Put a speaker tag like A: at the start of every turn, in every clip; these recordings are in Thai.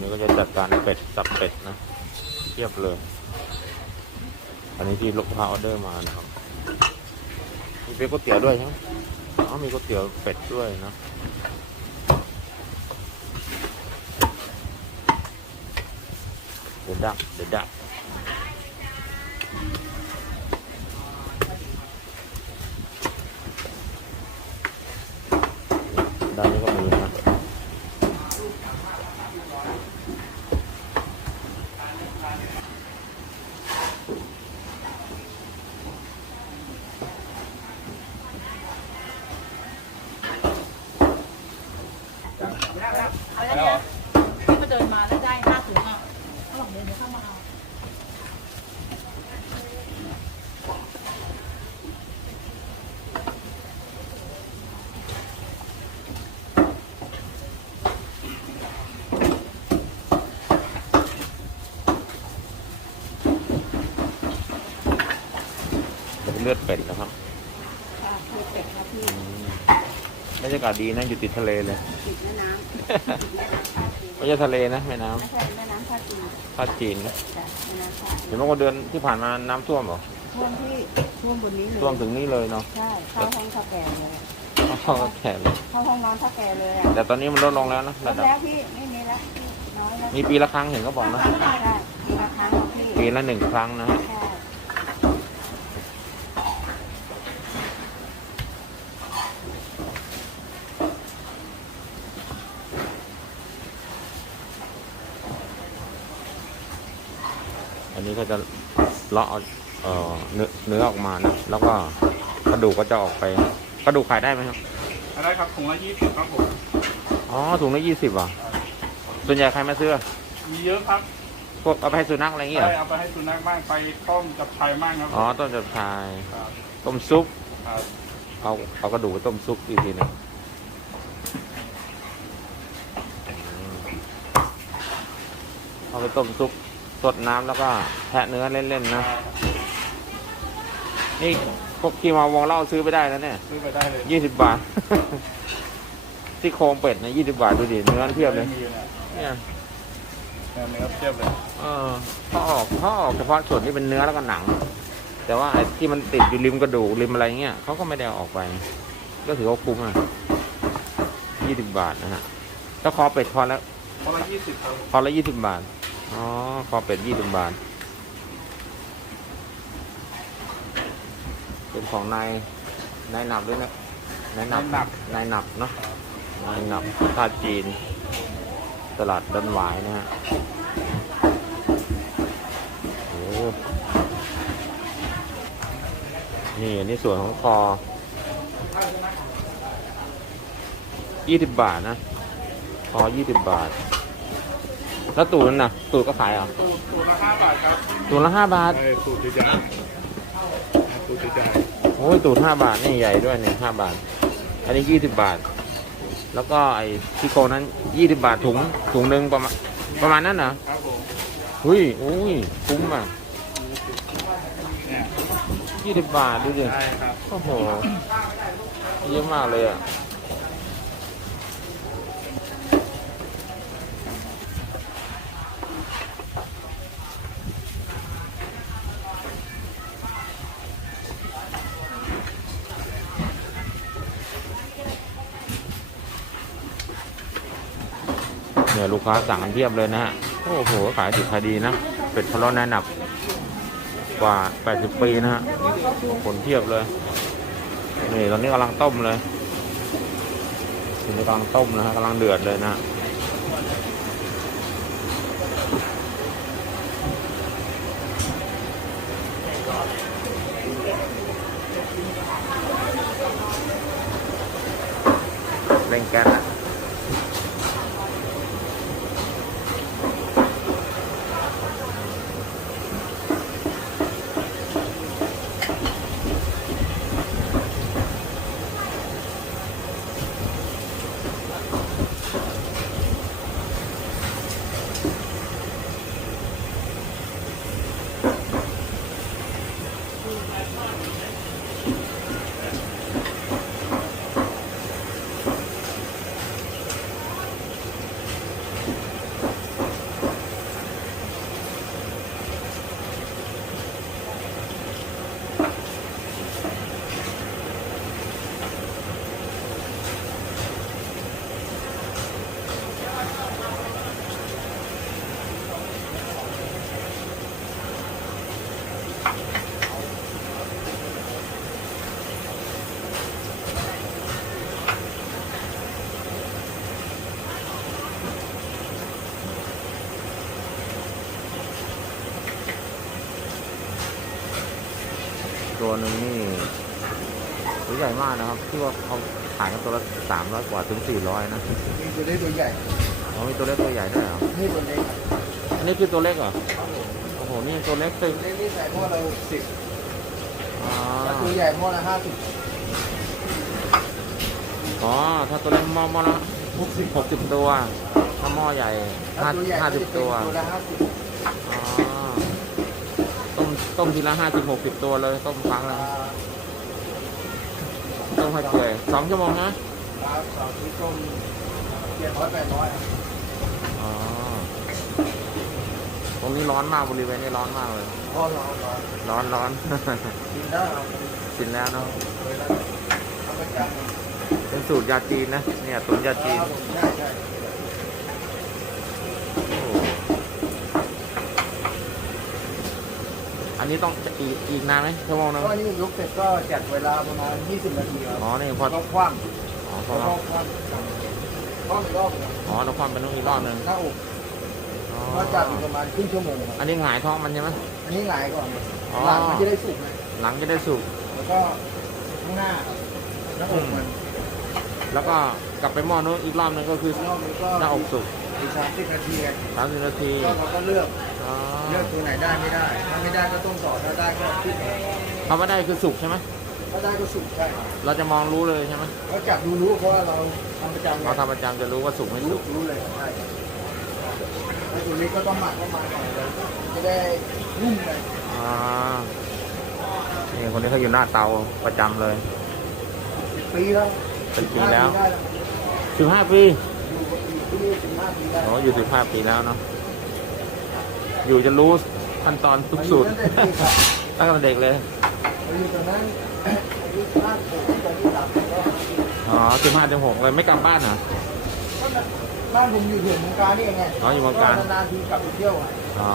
A: นี้ก็จะจัดการเป็ดสับเป็ดนะเทียบเลย อันนี้ที่ลูกค้าออเดอร์มานะครับมีเป็ดก๋วยเตี๋ยวด้วยใช่ไหมอ๋อมีก๋วยเตี๋ยวเป็ดด้วยนะเดือดดักเดือดดัก
B: เขาบอกเดินเดี๋ยวเข้ามาเอา
A: เป็นเลือดเป็ดนะครับ
B: ค่ะคือเป็ดค่ะพี่
A: อืมบรรยากาศดีนะอยู่ติดทะเลเลย
B: ติดแม่น้ำติดแม่น้ำท่าจีน
A: ไม่ใช่ทะเลนะแม่น้
B: ไม่ใช่แม่น้ำท่าจีนำ
A: ท่าจีนนะ
B: จ้ะแม่น้ำท่า
A: เห็นว่าเดือนที่ผ่านมาน้ำท่วมเหรอ
B: ท่วมที่ท่วมบนนี้เลย
A: ท่วมถึงนี่เลยเนาะ
B: ใช่เข้าห้องเท่าแก่เลย
A: เข้าก็แค่เลย
B: เข้าห้องนอนเท่าแก่เลยอะ
A: แต่ตอนนี้มันลดลงแล้วนะ
B: ล
A: ระ
B: ด
A: ดับ
B: แล้วพี่ไม่มีแล้วพี่น้อยแล้ว
A: มีปีละครั้งเห็นก็บอกนะ
B: ใช่ปีละครั้งของพี่
A: ปีละหนึ่งครั้งนะฮะ
B: ใช่
A: ก็จะเลาะเอาเอ่อเนื้อเนื้อออกมานะแล้วก็กระดูกก็จะออกไปกระดูกขายได้ไหมครับ
C: อะไรครับถุงละยี่สิบครับผม
A: อ๋อถุงละยี่สิบอะส่วนใหญ่ใครมาซื้อ
C: มีเยอะครับ
A: พวกเอาไปให้สุนัขอะไรอย่างเงี้ยเหร
C: ใช่
A: อ
C: เอาไปให้สุนัขบ้างไปต้มกับไทยบ้างครับ
A: อ๋อต้มจับชาย
C: ครับ
A: ต้มซุป
C: ครับ
A: เอาเอากระดูกไปต้มซุปอีกทีหนึงอืมเอาไปต้มซุป สดน้ำแล้วก็แทะเนื้อเล่นๆนะ นี่พวกที่มาวงเล่าซื้อไปได้แล้วเนี่ย
C: ซื้อไปได้เลย
A: ยี่สิบบาท ที่โครงเป็ดนะยี่สิบาทดูดิเนื้อเพียบเลย
C: มีนะ
A: เนี่ย
C: เนื้อเทียบเลย
A: เออเขาออกเขาออกเฉพาะส่วนที่เป็นเนื้อแล้วก็หนัง แต่ว่าไอ้ที่มันติดอยู่ริมกระดูกริมอะไรเงี้ยเขาก็ไม่ได้เอาออกไป ก็ถือว่าคุ้มอะยี่สิบบาทนะฮะถ้าคอเป็ดคอแล้ว
C: คนละยี่สิบครับ
A: คอละยี่สิบบาท อ๋อคอเป็ดยี่สิบบาท เป็นของนายนายหนับด้วยนะนายหนับนายหนับเนาะนายหนับท่าจีน ตลาดดอนหวายนะฮะโอ้นี่อันนี้ส่วนของคอยี่สิบบาทนะ คอยี่สิบบาท แล้วตูดนั่นน่ะตูดก็ขายเหรอ
C: สูตรสูตรละห้าบาทครับ
A: ตูดละห้าบาท
C: ใช่สูตรใหญ่ๆสูตรใหญ่
A: โอ้ยตูดห้าบาทนี่ใหญ่ด้วยเนี่ยห้าบาท อันนี้ยี่สิบบาท แล้วก็ไอ้ที่โครงนั้นยี่สิบาทถุงถุงหนึ่งประมาณประมาณนั้นเหรอ
C: ๆครับผม
A: หุ้ยอุ้ยคุ้มอะ
C: เนี่ย
A: ยี่สิบบาทดูดิ
C: ใช่ครับ
A: โอ้โห เยอะมากเลยอะ เนี่ยลูกค้าสั่งกันเพียบเลยนะฮะโอ้โหขายดิบขายดีนะเป็ดพะโล้แนะนับกว่า 80 ปีนะฮะคนเพียบเลยนี่ตอนนี้กำลังต้มเลยตอนนี้กำลังต้มนะฮะกำลังเดือดเลยนะฮะเร่งแก๊ส ตัวหนึ่งนี่ตัวใหญ่มากนะครับที่ว่าเขาขายกันตัวละสามร้อยกว่าถึงสี่ร้อยนะ
D: มีตัวเล็กตัวใหญ่
A: อ๋อมีตัวเล็กตัวใหญ่ด้วยเหรอ
D: นี่ตัวเล็ก
A: อันนี้คือตัวเล็กเหรอโอ้โหนี่ตัวเล็กตึง
D: ตัวเล็กนี่ใส่หม้อละหกสิบ
A: อ๋อ
D: ถ้าตัวใหญ่หม้อละห้าสิบ
A: อ๋อถ้าตัวเล็กหม้อหม้อละ
D: หกสิบ
A: หกสิบตัวถ้าหม้อใหญ่
D: ถ้า
A: ห้า
D: ตัวใหญ่
A: ห้าสิบตัว
D: ตัวละห้าสิบ
A: อ๋อ ต้มต้มทีละห้าสิบหกสิบตัวเลย ต้มครั้งละต้มให้เปื่อยสองชั่วโมงนะ
D: ปลาสองที่ต้มเจ็ดร้อยแปดร้อย
A: อ๋อตรงนี้ร้อนมากบริเวณนี้ร้อนมากเลย
D: พ่อเราเรา
A: ร้อนร้อน
D: กินได้เรา
A: กินแล้วเนาะ
D: เลยแล้วเอาไปจับ
A: เป็นสูตรยาจีนนะเนี่ยตุ๋นยาจีน
D: ใช่ใช่
A: โอ้อั นนี้ต้องอีกอีกนานไหมชั่วโมงนึง
D: ก็นี่ยกเสร็จก็จัดเวลาประมาณ 20 นาทีครับ
A: อ๋อนี่พอ
D: ก็คว่
A: อ๋อำพอ
D: ก็
A: เรา
D: คว่ำคว่ำอีกรอบหนึ่ง
A: อ๋อเราความเป็นต้องอีกรอบหนึ่ง
D: หน้าอก
A: อ๋อ
D: ก็จับอีกประมาณครึ่งชั่วโมงครับ
A: อันนี้หงายท้องมันใช่ไหม
D: อันนี้หงายก่อน
A: อ๋อ
D: หลังมันจะได้สุกนะ
A: หลังจะได้สุก
D: แล้วก็ข้างหน้าหน้าอกมัน
A: แล้วก็กลับไปหม้อนู้นอีกรอบหนึงก็คือ
D: รอบนี้ก็
A: หน้าอกสุก
D: อีกสามสิบนาทีไง
A: สามสิบนาที
D: ก็เราก็เลือก
A: อ๋อ
D: เลือกตัวไหนได้ไม่ได้ ถ้าไม่ได้ก็ต้มต่อ ถ้าได้ก็ขึ้น
A: คำว่าได้คือสุกใช่ไหม
D: ถ้าได้ก็สุกใช่
A: เราจะมองรู้เลยใช่ไหม
D: ก็จับดูรู้เพราะว่าเราทำประจำไง
A: เราทำประจำจะรู้ว่าสุกไม่
D: รู้
A: สุก
D: รู้เลยใช่ถ้าตัวเล็กก็ต้องหมักประมาณหน่อยเลยจะได้นุ่มเลย
A: อ่านี่คนนี้เขาอยู่หน้าเตาประจำเลย
D: สิบปีแล้ว
A: เป็นปีแล้ว
D: ได้แล้ว
A: สิบห้าปี
D: อยู่อยู่ที่นี่สิบห้าปีได้
A: อ๋ออยู่สิบห้าปีแล้วเนาะ อยู่จะรู้ขั้นตอนทุกสูตร
D: ตั้งแต่เด็กเลย
A: ตั้งแต่เด็กเลย
D: ค่ะอยู่ตรงนั้นอายุห้าขวบตอนที่สามก็
A: อ๋อสิบห้าถึงหกเลยไม่กลับบ้านเหรอ
D: บ้านผมอยู่เถื่อนเมืองการนี่เองไง
A: อ๋ออยู่เมืองกาญ
D: นานๆทีกลับไปเที่ยวอะ
A: อ๋อ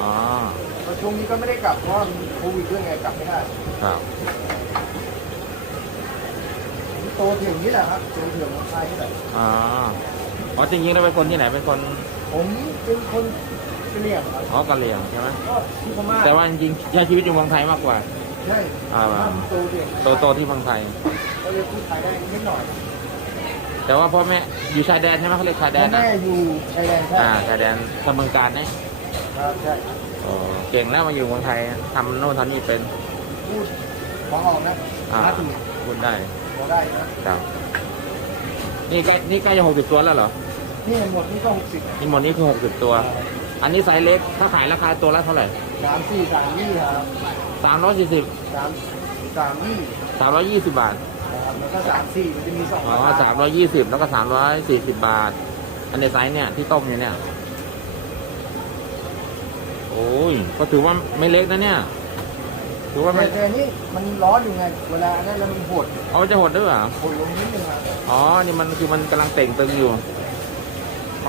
D: แต่ช่วงนี้ก็ไม่ได้กลับเพราะว่ามีโควิดด้วยไงกลับไม่ได้
A: ครับ
D: โตเถื่อนนี่แหละครับโตเถื่อนเมืองไทยนี่แหละ
A: อ๋ออ๋อจริงๆแล้วเป็นคนที่ไหนเป็นคน
D: ผมเป็นคน เฉลี่ยงครับ
A: อ๋อกะเหรี่ยงใช่ไหม
D: ก็ที่พม่า
A: แต่ว่าจริงๆใช้ชีวิตอยู่เมืองไทยมากกว่า
D: ใช่
A: อ่า
D: โตเถื่อน
A: โตโตที่เมืองไทย
D: ก็เลยพูดไทยได้นิดหน่อย
A: แต่ว่าพ่อแม่อยู่ชายแดนใช่ไหมเขาเรียกชายแด
D: พ่อน
A: นะ
D: แม่อยู่ชายแดนใช่
A: อ่าชายแดนกับเมืองการนี่
D: ครับใช่
A: โอ้เก่งแล้วมาอยู่เมืองไทยทำโน่นทำนี่เป็น
D: พูดมองออกนะ
A: อ่า
D: ถ้าถูก
A: พูดได้
D: พอได้นะครับ
A: นี่ใกล้นี่ใกล้จะหกสิบตัวแล้วเหรอ
D: นี่หมดนี่ก็หกสิบ
A: นี่หมดนี่คือหกสิบตัว อันนี้ไซส์เล็ก ถ้าขายราคาตัวละเท่าไหร่
D: สามสี่สามยี่ครับ
A: สามร้อยสี่สิบ
D: สามสามยี่
A: สามร้อยยี่สิบบาท
D: นะครับแล้วก็สามสี่มันจะมีสอง
A: อ๋อ
D: ราค
A: สามร้อยยี่สิบแล้วก็สามร้อยสี่สิบบาท อันในไซส์เนี่ยที่ต้มอยู่เนี่ย โอ้ย ก็ถือว่าไม่เล็กนะเนี่ย ถือว่าไม่
D: แต่แต่นี่มันร้อนอยู่ไง เวลาอันนั้นแล้วมันหด
A: เอาจะหดด้วยเหรอ
D: หดลงนิดนึงครับ
A: อ๋อ นี่มันคือมันกำลังเต่งตึงอยู่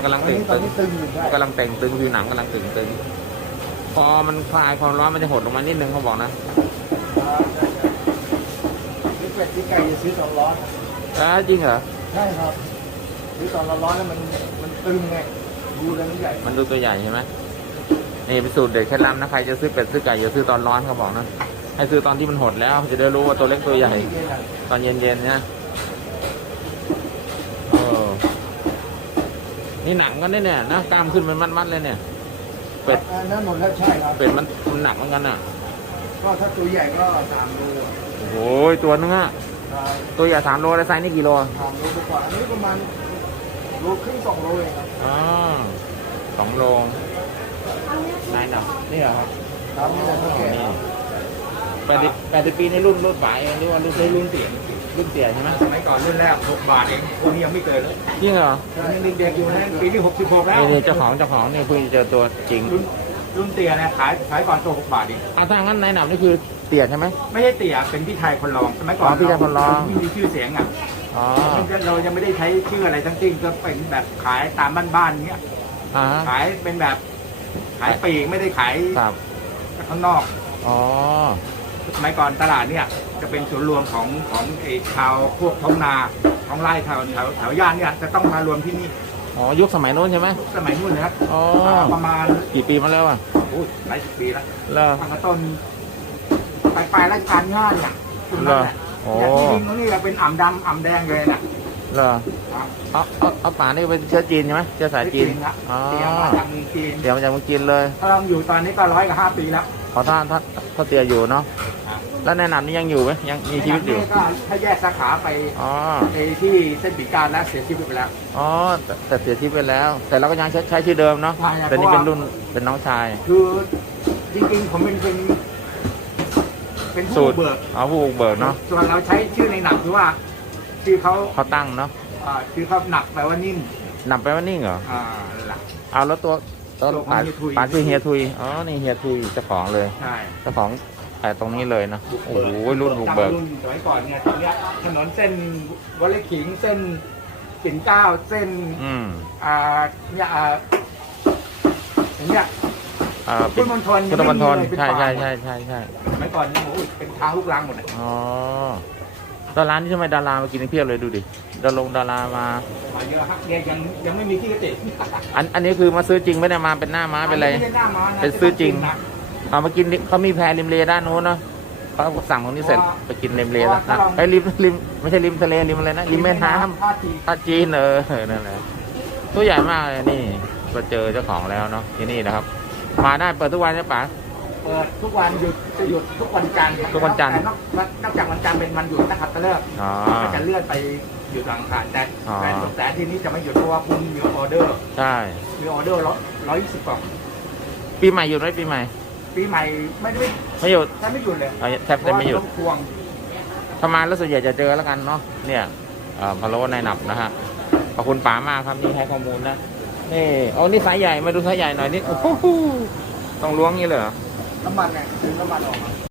A: มันกำลัง
D: ตอน
A: เต่ง
D: นี้ตอ
A: ตึ
D: น
A: ง
D: นี้ตึงอยู่ใช่
A: มันกำลังเต่งตึงผิวหนังกำลังเต่งตึงพอมันคลายความร้อนมันจะหดลงมานิดนึงเขาบอกนะ
D: ครับใช่ใช่ที่เป็ดที่ไก่จะซื้อตอนร้อนครับ
A: อ่าจริงเหรอ
D: ใช่ครับซื้อตอนร้อนๆแล้วมันมันตึงไงดูแล้วมันใหญ่
A: มันดูตัวใหญ่ใช่ไหมนี่เป็นสูตรเด็ดเคล็ดลับนะใครจะซื้อเป็ดซื้อไก่อย่าซื้อตอนร้อนเขาบอกนะให้ซื้อตอนที่มันหดแล้วจะได้รู้ว่าตัวเล็กตัวใหญ่ ตอนเย็นๆเนี่ยเออ นี่หนังกันเนี่ยนะกล้ามขึ้นเป็นมัดๆเลยเนี่ย เป็ด
D: อันนั้นหมดแล้วใช่ครับ
A: เป็ดมันมันหนักเหมือนกันอะ
D: ก็ถ้าตัวใหญ่ก็สามโล
A: โอ้โหตัวนึงอะ
D: ครับ
A: ตัวใหญ่สามโลแล้วไซส์นี่กี่โล
D: สามโลกว่าอันนี้ประมาณโลครึ่งสองโลเองครับ
A: อ๋อสองโลนายหนักนี่เหรอครับ
D: ครับนี่แหละเท่าแก่
A: นี่แปดสิบแปดสิบปีในรุ่นรุ่นฝ่ายเองหรือว่ารุ่นรุ่นเตี่ย รุ่นเตี่ยใช่ไหม
E: สมัยก่อนรุ่นแรก 6 บาทเองพวกนี้ยังไม่เกิดเลย
A: จริงเหรอ
E: ยังเด็กๆอยู่นะปีนี้66แล้ว
A: นี่นี่เจ้าของเจ้าของนี่เพิ่งจะเจอตัวจริง
E: รุ่นรุ่นเตี่ยนะขายขายก่อนตัว6บาทเอง
A: อะถ้างั้นนายหนับนี่คือเตี่ยใช่ไหม
E: ไม่ใช่เตี่ยเป็นพี่ชายคนรองสมัยก่อน
A: อ๋อพี่ชายคนรอง
E: ไม่มีชื่อเสียงอะ
A: อ๋อ
E: เรายังไม่ได้ใช้ชื่ออะไรทั้งสิ้นก็เป็นแบบขายตามบ้านๆเงี้ย
A: อ่า
E: ขายเป็นแบบขายปลีกไม่ได้ขาย
A: ครับ
E: ข้างนอก
A: อ๋อ
E: สมัยก่อนตลาดเนี่ยจะเป็นศูนย์รวมของของไอ้ชาวพวกท้องนาท้องไร่แถวแถวแถวย่านเนี่ยจะต้องมารวมที่นี่
A: อ๋อยุคสมัยโน้นใช่ไหม
E: สมัยนู้นนะครับ
A: อ๋อ
E: ประมาณ
A: กี่ปีมาแล้วอะ
E: อุ้ยหลายสิบปีแล้ว
A: เลอ
E: ตั้งแต่ต้นปลายปลายรัชกาลที่ห้าเนี่ยตรงนั้นแหละ
A: โอ้
E: เนี่ยที่ดินตรงนี้จะเป็นอ่ำดำอ่ำแดงเลยนะ
A: เหรอ
E: ครับ
A: เอาเอาเอาป่านี่เป็นเชื้อจีนใช่ไหมเชื้อสายจีน
E: ครับ
A: อ๋อ
E: เตรียมมาจากเมืองจีน
A: เดี๋ยวมาจากเมืองจีนเลย
E: ถ้าเราอยู่ตอนนี้ก็ร้อยกับห้าปีแล้ว
A: ขอท่านท่านท่านเตียอยู่เนาะ
E: ครับ
A: แล้วแนะนำนี่ยังอยู่ไหมยังมีชีวิตอยู่
E: ในนั้นก็ถ้าแยกสาขาไป
A: อ๋อ
E: ในที่เส้นปีการแล้วเสียชีวิตไปแล้ว
A: อ๋อแต่แต่เสียชีวิตไปแล้ว แต่เราก็ยังใช้ใช้ชื่อเดิมเนาะ
E: ใช่ครับ
A: แต่นี่
E: เพ
A: เป็
E: ราะ
A: น
E: ว่า
A: รุ่นเป็นน้องชาย
E: คือจริงๆผมเป็นเป็นเป็น
A: สู
E: ผู้
A: ตร
E: เบิก
A: อ๋อผู้บุกเบิกเนาะ
E: ส่วนเราใช้ชื่อในหนังคือว่าชื่อเขา
A: เขาตั้งเนาะ
E: อ่าชื่อเขาหนักแปลว่านิ่ม
A: นำไปว่านิ่งเหรอ
E: อ่าหลัก
A: เอาแล้วตัว ตัว
E: ตัวของ
A: ป่า
E: เฮียทุย
A: ป่าชื่อเฮียทุย อ๋อ นี่เฮียทุยเจ้าของเลย
E: ใช่
A: เจ้าของแต่ตรงนี้เลยนะโอ้โห รุ่นบุกเบิก
E: รุ่นสมัยก่อนเนี่ยตรงเนี้ยถนนเส้นวัลขิงเส้นปิ่นเกล้าเส้น
A: อืม
E: อ่า เนี่ยอ่าอย่างเนี้ย
A: อ่า
E: พุทธมณฑล
A: พุทธมณฑล
E: ยังไม่มีเลยเป็น
A: ใช่
E: ป่า
A: ใช่ใช่ใช่ใช่
E: สมัยก่อนเนี่ยโอ้ยเป็นทางลูกรังหมดเลย
A: อ๋อ ดารานี่ทำไมดารามากินเพียบเลยดูดิดารงดารามา
E: มาเยอะฮะเนี่ยยังยังไม่มีที่กระติก
A: อันอันนี้คือมาซื้อจริงไม่ได้มาเป็นหน้าม้าเป็นอะไร
E: ม่ด้หน้าม้าะ
A: เป็นซื้อจริง
E: นะ
A: เอามากินดิเขามีแพรริมเลด้านนู้นเนาะเขาสั่งตรงนี้เสร็จไปกินริมเลแล้ว
E: เพราะว่า
A: ไอ้ยริมริมไม่ใช่ริมทะเลริมอะไรนะริมแม่น้ำ
E: ท่าที
A: ท่าจีนเออนั่นแหละตัวใหญ่มากเลยนี่ก็เจอเจ้าของแล้วเนาะที่นี่นะครับ มาได้เปิดทุกวันใช่ปะ
E: เปิดทุกวันหยุดจะหยุดทุกวันจันทร์
A: ทุกวันจันทร์
E: แต่นอกนอกจากวันจันทร์เป็นวันหยุดนักขัตฤกษ์
A: อ๋อ
E: ก็จะเลื่อนไปหยุดวันอังคารแต่
A: อ๋อ
E: แต่แต่ที่นี้จะไม่หยุดเพราะว่าคุณมีออเดอร์
A: ใช่
E: มีออเดอร์ร้อยร้อยยี่สิบกล่อง
A: ปีใหม่หยุดไหมปีใหม่
E: ปีใหม่ไม่ได้
A: ไม่หยุด
E: แทบไม่หยุดเลย
A: เอาแทบจะไม่หยุด
E: เพราะว่าต้องทวง
A: ถ้ามาแล้วส่วนใหญ่จะเจอแล้วกันเนาะเนี่ยเอ่อพะโล้ในหนับนะฮะขอบคุณป๋ามากครับนี่ให้ข้อมูลนะนี่เอานี่สายใหญ่มาดูสายใหญ่หน่อยนี่โอ้โหต้องล้วงนี่เลยเหรอ
D: น้ำมันเนี่ยดึงน้ำมันออกมา